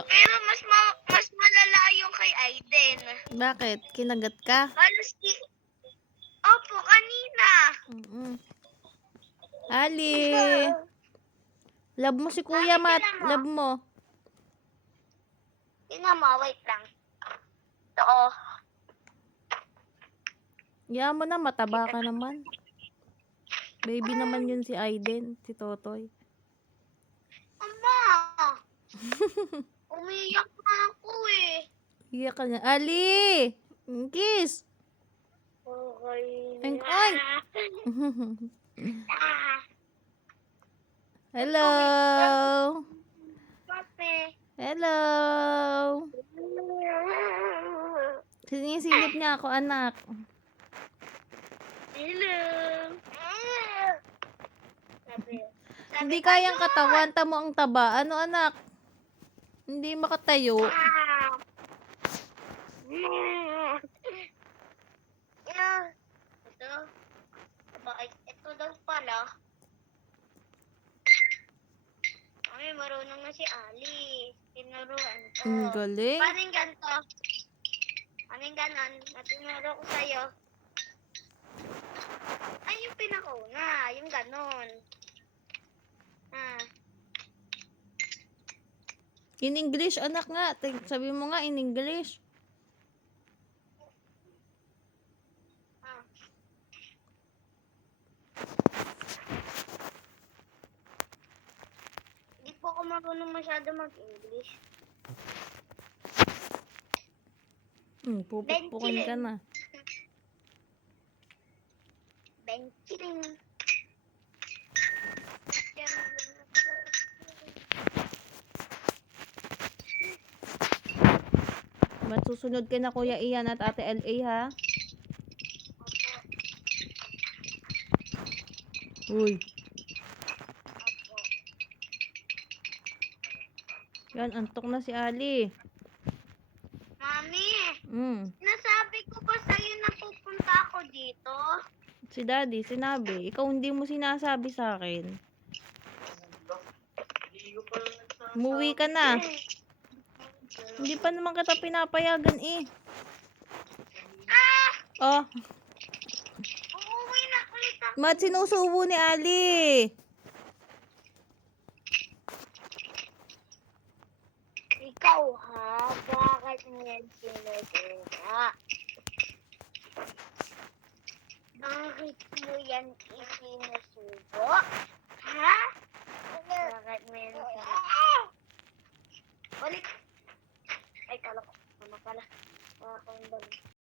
Pero mas malala yung kay Aiden. Bakit? Kinagat ka? Halos Opo, kanina. Ali! Love mo si Kuya Bakit Mat. tinan mo? Love mo. Tingnan mo, wait lang. Oo. Yan mo na, mataba ka naman. Baby naman yun si Aiden, si Totoy. Ama! Umiyak na ako eh. Iyak ka niya. Ali! Kiss! Okay. Oink, oink! Hello! Pape. Hello! Sinisilip niya ako, anak. Hello. Sabi Hindi ka kayang doon. katawan, tamo ang taba. Ano, anak? Hindi makatayo. Ito. Bakit ito daw pala? Ay, marunong na si Ali. Tinuruan ko. Ang galing. Paano yung ganito? Paano yung ganon? Natinuro ko sa'yo. Ay, yung pinakauna. Yung ganon. In English, anak nga. Sabi mo nga in English. Hindi po ako marunong masyado mag-English. Pupukpukin ka na. Benchling. Susunod ka na Kuya Ian at Ate LA, ha? Uy. Yan, antok na si Ali. Mami, nasabi ko ba sa'yo na pupunta ako dito? Si Daddy, sinabi. Ikaw hindi mo sinasabi sa akin. Umuwi ka na. Hindi pa naman kita pinapayagan eh. Oh. Uuwi na ulit ako. Mat, sinusubo ni Ali. Ikaw ha? Bakit niyan sinusuka? Bakit mo yan isinusubo? Ha? Bakit mo yan sinusubo? Balik. Ay, kala ko. Ano pala? Mga kong balik.